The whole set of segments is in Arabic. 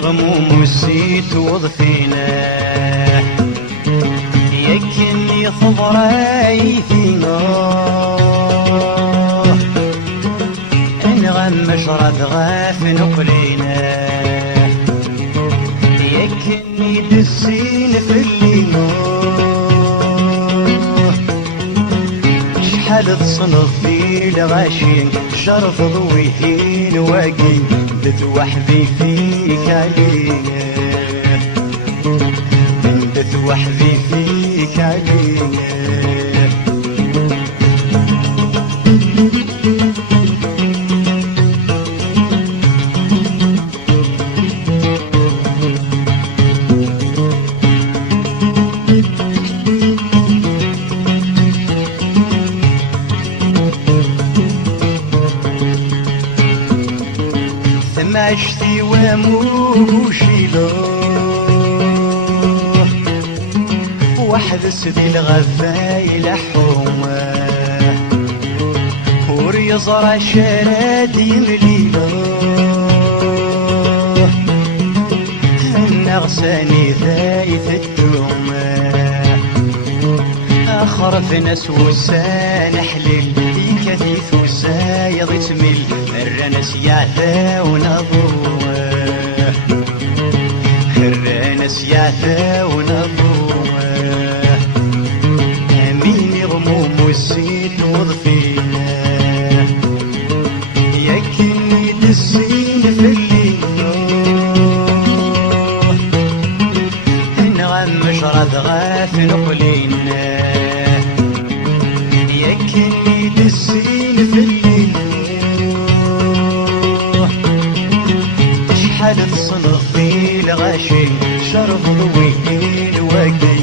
غموم وزيت وضفينا يكني خضراي فينا انغم مشرد غاف نقلينا يكني دسين في اللينا شحال تصنف في الغاشين شرف ضويهين واقي بتوحدي فيك علينا بتوحدي فيك علينا عشتي وموشي له واحد سدي الغفايل حومه وريزر شراد يمليله النغساني ذايث التومه اخرف ناس وسان حليل كثيث وسايض تمل الرنس يعثى ونضوه الرنس يعثى ونضوه امين غموم والزيت وضفينا يكني دسين في الليل نغم مشرد غاف نقلينا يكني دسين في الليل شحال تصنف في الغاشي شرف ضويين واقي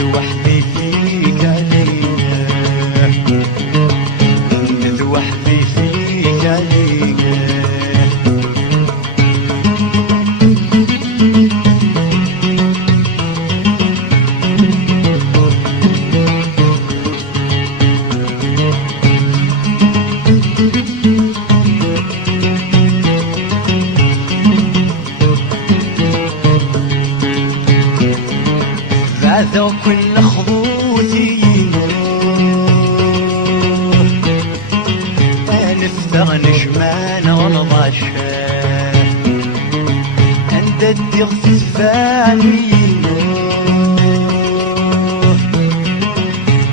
ذوحدي فيك علينا ذوحدي فيك علينا بعد كل خطوتي نفتغ نشمان ونضاشا انت الدغ تدفعني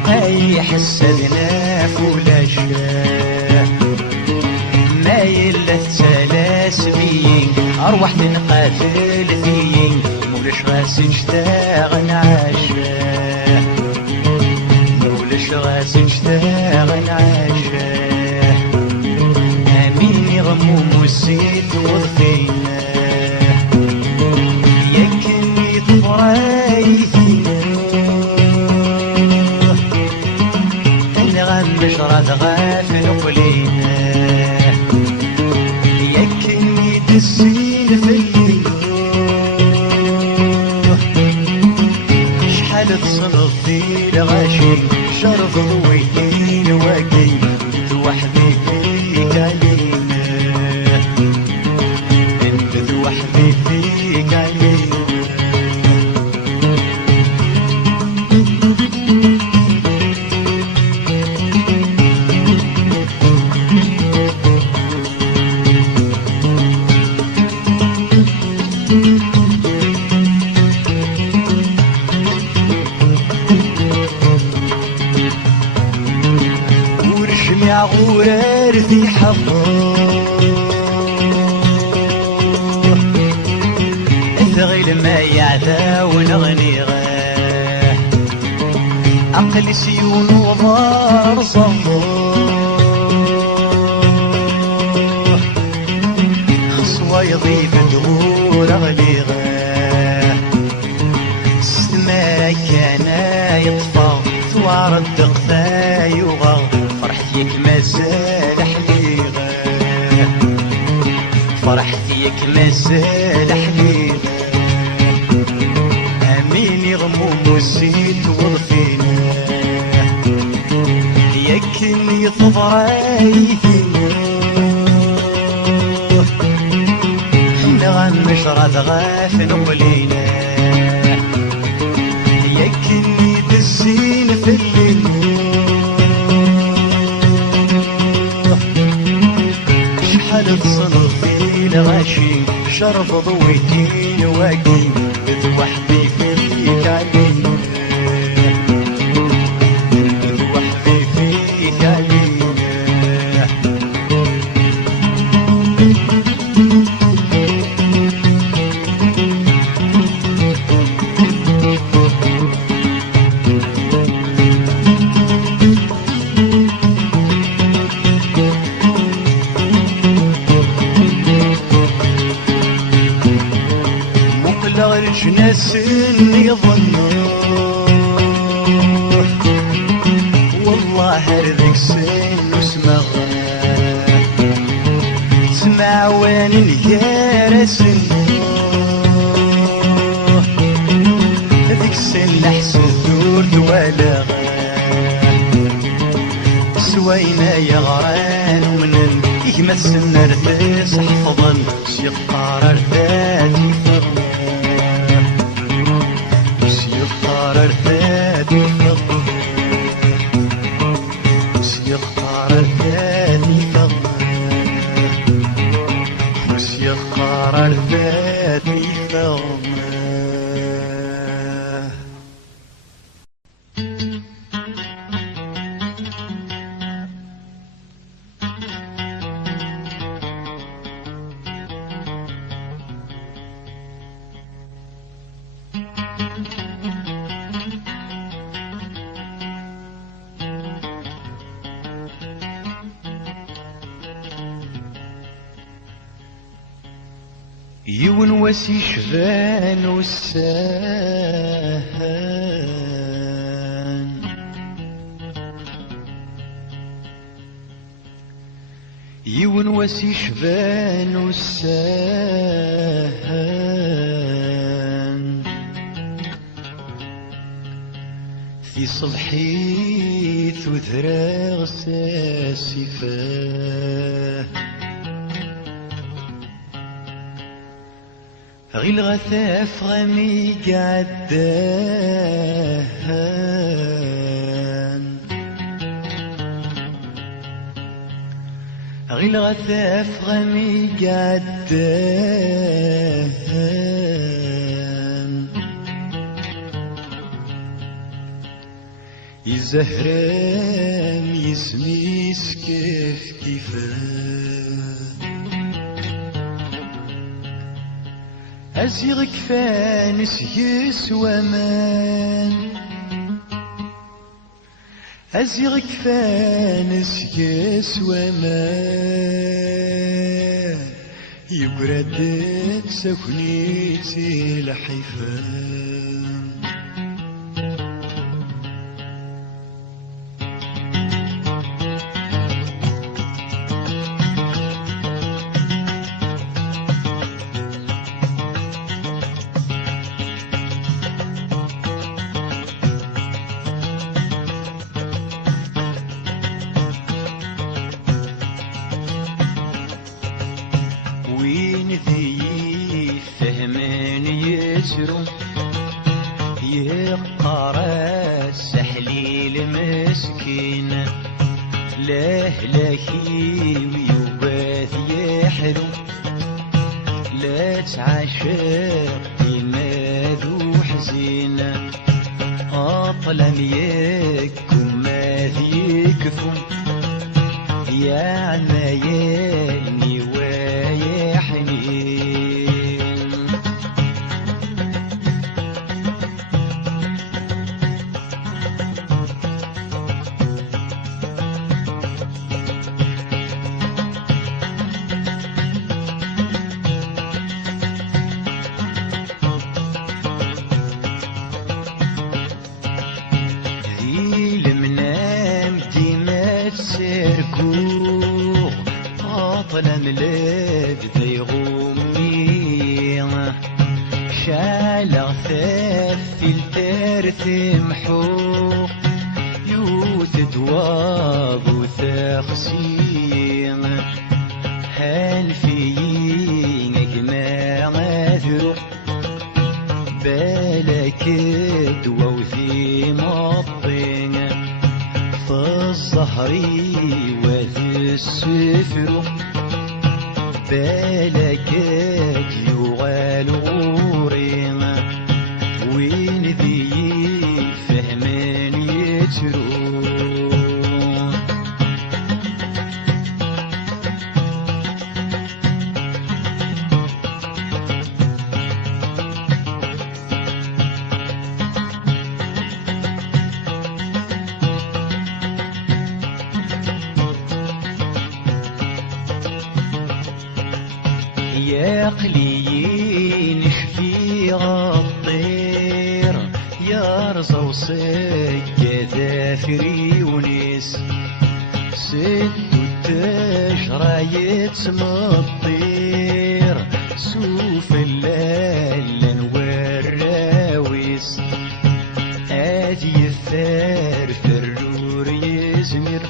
اي حسدنا فولاشا ما يلت سلاسبي اروح تنقاتل فيين مولش غاس نشتاغ نعاشا مولش غاس نشتاغ نعاشا امين غموم والزيت وضفينا يكني طفراي فينا انغم مشرد غاف نقلينا يكني دسين في الليل شحال تصنف في الغاشي شرف ضويين واقي ذوحدي فيك علينا انت ذوحدي فيك علينا ورشمي عغورار في حفظ ما يعدى ونغني غاه عقل سيون وضار صموه خصوى يضيف دغور أغلي غاه السما كان يطفى ثوار الدقثا يغار فرحتيك مازال حليغة فرحتيك مازال حليغة أميني غموم وزيت وضفينا يكني تضرايثنا حنا غنشرد غاف نقلينا يكني بالزين في الليل شحال تصنف في الغاشي شرف ضويتي واقي بتوحدي فيك علينا بتوحدي فيك علينا ناس يظنوا والله هرذك سن وسمع سمع وين الجارسن هذيك السن لحسن دور دوالغ سوينا يا غران ومنن يمسن رثاس حفظا سيقطار رثاتي فضل ارتادي فضل وش يختار ارتادي فضل وش يختار ارتادي فضل يون وسي شبان والساهان يون وسي شبان والساهان في صبحي ثذرا غساسفاه غيل غثاف غمي قعدان غيل غثاف غمي قعدان يزهران يسمي سكيف كيفان أزيغ كفانس يسوى مان أزيغ كفانس يسوى مان يقرد سكنيتي الحيفان يقرا السحليل مسكين له لهي ويباث يحلو لا تعشق ينادو حزين أطلم يكم ما يكفو يا عماياني ويا حنين تمحو يوث دواض وثاخسين هل فيين اجماع ذرو بالك دوا وذي مطين في الظهري وذي السفر بالك يغال غورين وين ذي فهمان يترون يا قليين في الطير يرزى وصيد في ونيس ست التجرى يتسمى الطير سوف الليل والراويس هادي الثار فرور يزمر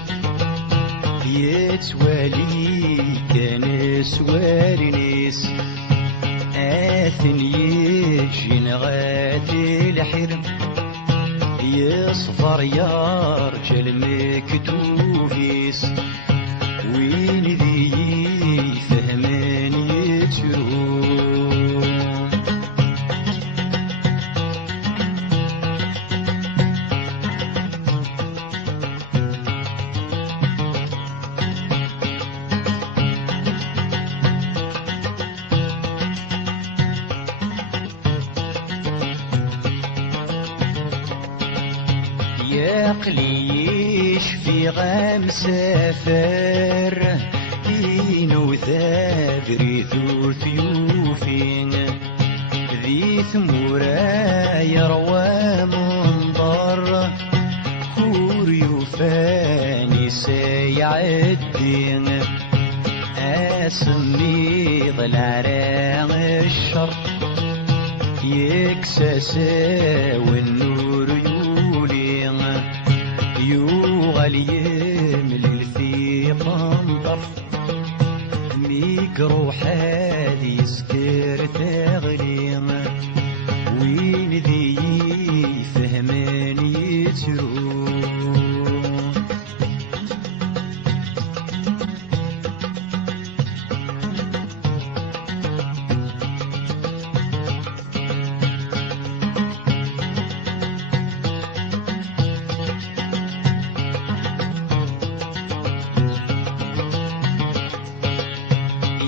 يتوالي كان سوارنيس آثن يجين غادي الحرم يصفر يرجل مكتوبيس وين ذي فهمان يترون يا قليش في غام سافر كينو ذابري ذو ثيوفين ذي ثمورا يروى منظر خور يوفاني سيعدين اسمي ضلع راغ الشر يكسسا والنور يوغل يملل في قنطر ميكرو حالي سكر تغليم وين ذي فهمان يترون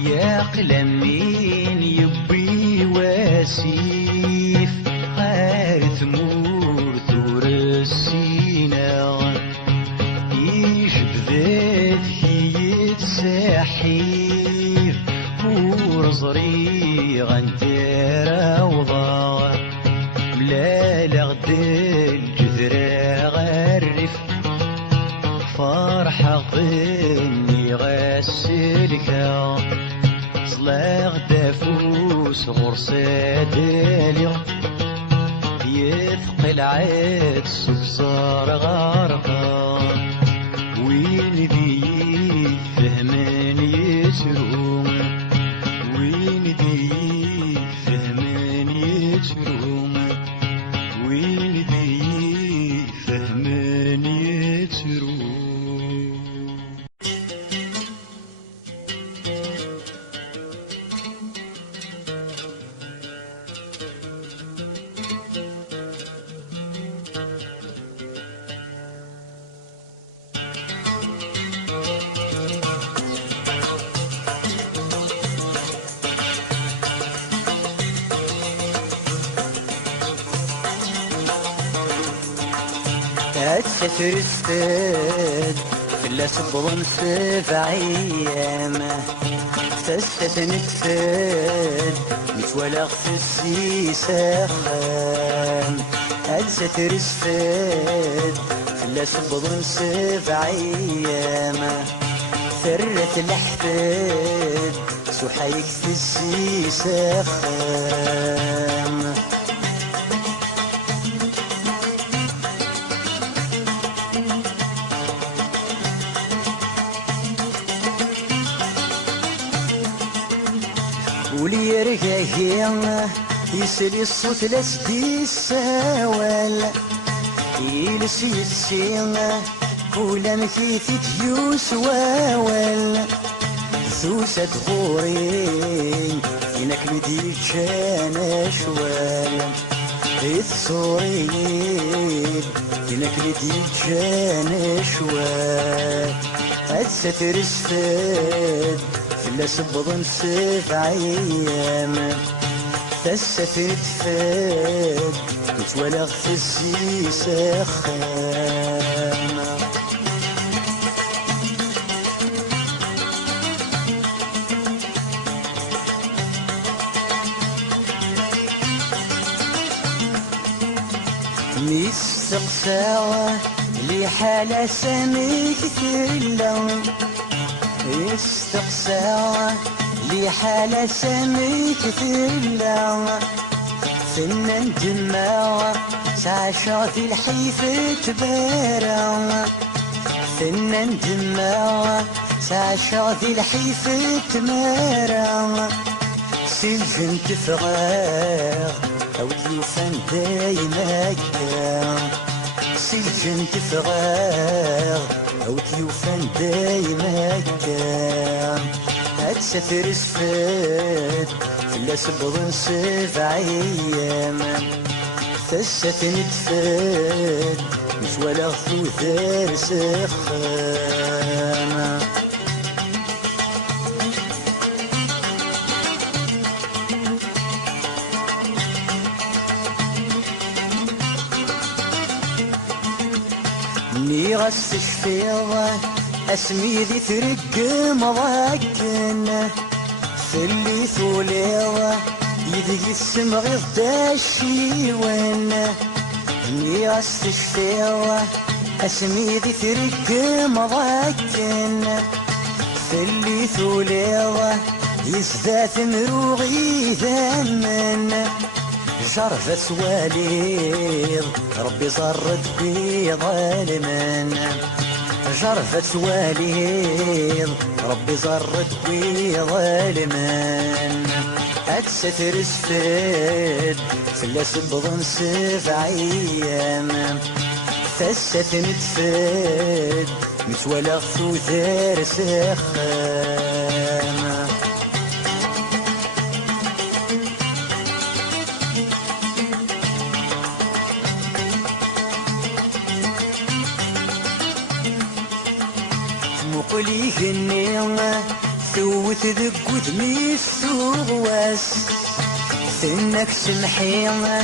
يا قلمين يبي واسيف غارث مور ثور السينا يشبذت هي سحيف ورزري غنتير وضا ملا لغد الجذرة غرف فرحة غني غسلك صلاغ دافوس غرسة دالي يثقل عاد صبصار غارقا وين ذي فهمان يتروم وين ذي فهمان يتروم وين ذي فهمان يتروم تسافر السد فلا صبغن سبع ايام تسافر نتفد متولغ في السيساخان تسافر السد فلا صبغن سبع ايام ثرت الحفاد سحيك في السيساخان يرقاهي يسلي الصوت لسدي السوال يلسي السينا كولا مكيثي تيوس واوال ثوسة غوري إنك بدي جانا شوال الصوريد إنك بدي جانا شوال الستر السفاد فلا سبضن سبع أيام الستر تفاد متولغ في السيسة خامة ميستقساوة لي حالة سامي كثيرا يستقساوة لي حالة سامي كثيرا فنان جماوة سعشا في الحيفة تبارا فنان جماوة سعشا في الحيفة تمارا سجن تفغاغ أو تلوفان دايما كان سجن تفغاغ أو تلوفان دايما كان هتسافر سفاد فلا سبضن سبع أيام تسافن تفاد مش ولا ثوثار سخانة ميغس شفيضة اسمي ذي ترقم ضاكن في اللي ثوليضة يدقي السمغ يضاشي وين ميغس شفيضة اسمي ذي ترقم ضاكن في اللي ثوليضة يزداد مروغي ثمن جرفت واليض ربي زرد بي ظالمان جرفت واليض ربي زرد بي ظالمان أتستر سفاد فلا سبضن سبع أيام فالستن تفاد متولغ ثوثار سخامة مقليه النعمة ثوت ذق ودمي الثغواس ثنك سمحيمة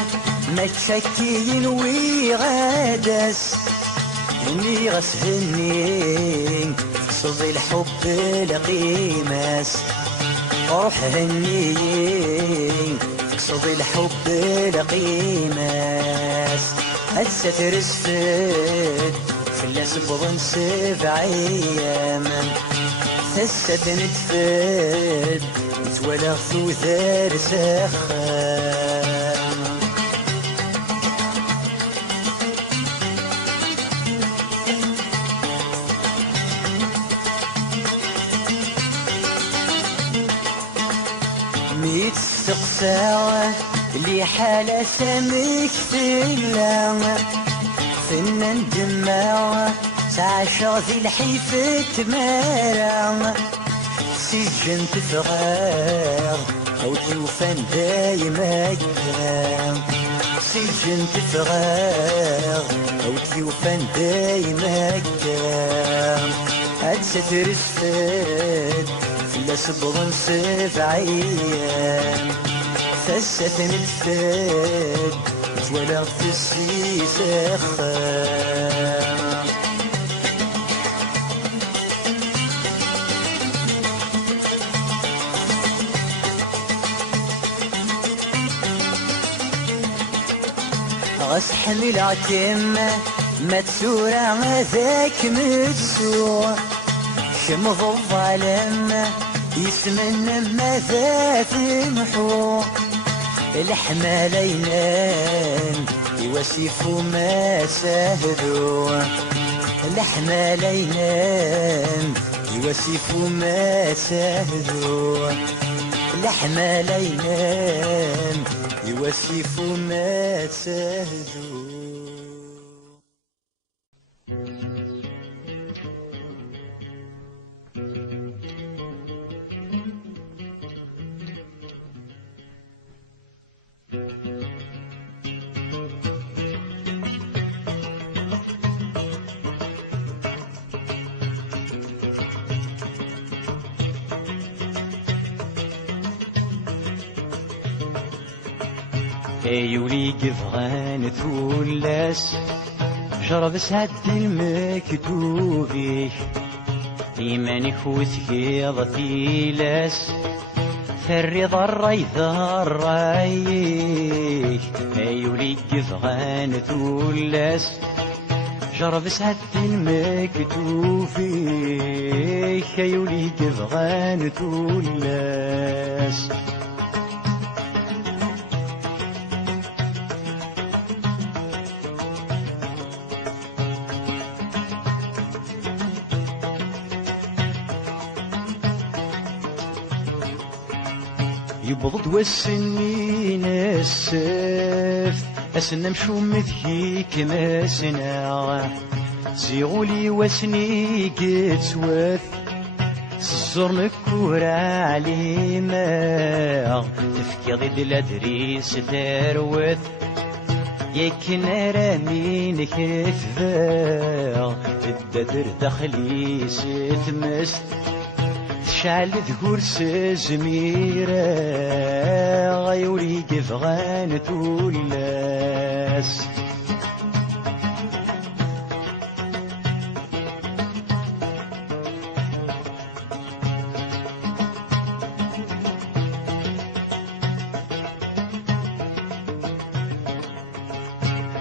ما تشكين ويغادس اني غسهني صدي الحب لقيماس روح هني صدي الحب لقيماس الستر سفاد فلا سبضن سبع أيام الستن تفاد متولغ ثوثار سخام ميت استقساوة لي حالة سمك ثلا فنان جماوة سعشا في الحيفة تمارا سجن تفغاغ أو تلوفان دايما كان سجن تفغاغ أو تلوفان دايما كان هتستر السفاد فلا سبضن سبع أيام فالستن تفاد متولغ في السيسة خامة غس حمل عتيمة ما تسورة ذاك متسوع شمض الظلم يسمن ما ذا تمحو الحمالينان يوسفوا ما ساهدوا الحمالينان يوسفوا ما ساهدوا لحمة ينام يوسف وما تهدو. يولي قفغان ثولاس جرب سعد المكتوبي إيمانك وثقيض ثيلاس فرض الريض الرايك. يولي قفغان ثولاس جرب سعد المكتوبي يولي قفغان ثولاس. يبغض والسنين السف أسنا مشو مثيك ما سنا زيغولي واسني قتوث سزور نكورا عليما تفكي ضد الأدريس تروث يكن رامين كثفا الددر دخلي ستمست شعل ذكور سزميرة غيوري قفغان تولاس.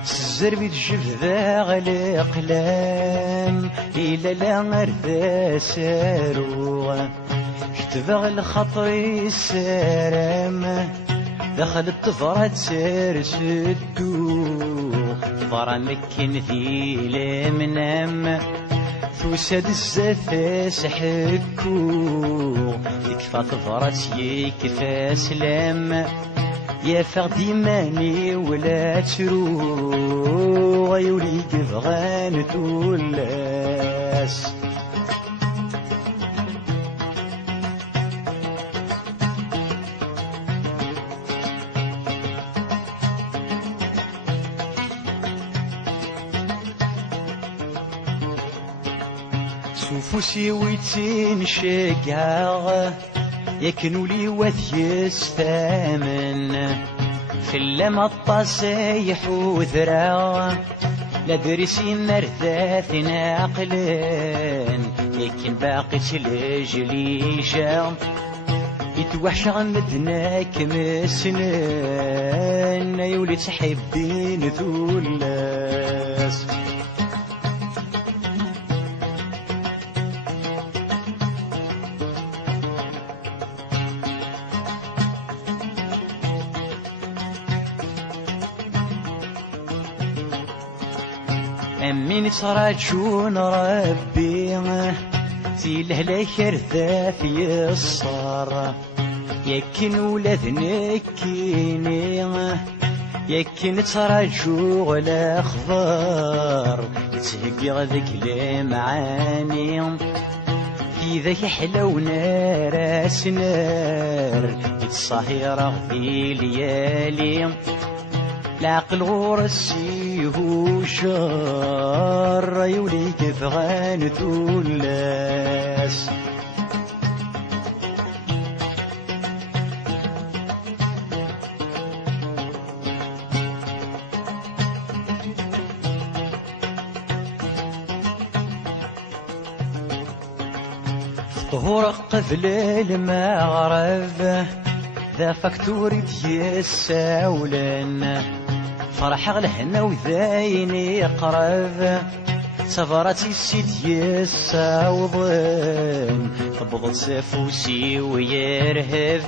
الزربي تجف ذا غلي قلام إلا لا غرثا ساروغ شتبغ الخطري السلام دخل الطفرة سيرس الدوغ فرا مكن ذي لمنام ثوسد الزفاس حكوغ يكفى طفرة يكفى سلام يا فغدي ماني ولا تروغ يولي قفغان تولاس. سوفوسي ويتين شقاغ يكنولي وثي الثامن في اللمى الطاسيح وذراغ لدرسي مرثاث ناقلين يكن باقي تلجلي شام يتوحش غمدناك مسنان يولي تحبين ثولاس. أمين تراجون ربي تيله كرثا في الصار يكن ولاد نكيني يكن تراجو ولا أخبار تهقي غذك لمعاني في ذاك حلو نار سنار يتصاهر في ليالي العقل غرسي هو شار يولي كفغان تولاس. طهور قبل المغرب ذا فاكتوري ديال فرح غلهنا وذايني قرب سفراتي السيد يساوضن تبضل سفوسي ويرهب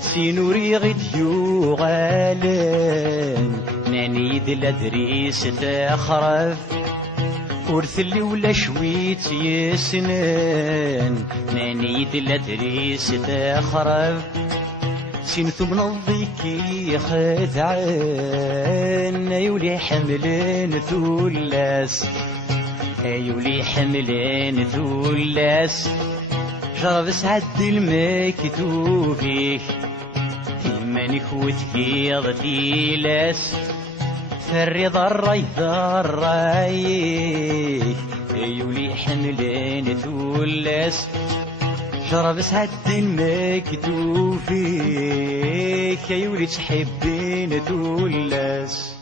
سينوري غديو غالن ناني دل أدريس تخرف ورثلي ولا شويت يسنان ناني دلا دريس تخرب سينثو منظيكي خذعان يولي حملين ثلاث يولي حملين ثلاث جرب سعد المكتوبيك إيمانك وتقيض تيلاس الرضا الرايك يولي حملين ثلاث شرب سعد المكتوب فيك يولي تحبين ثلاث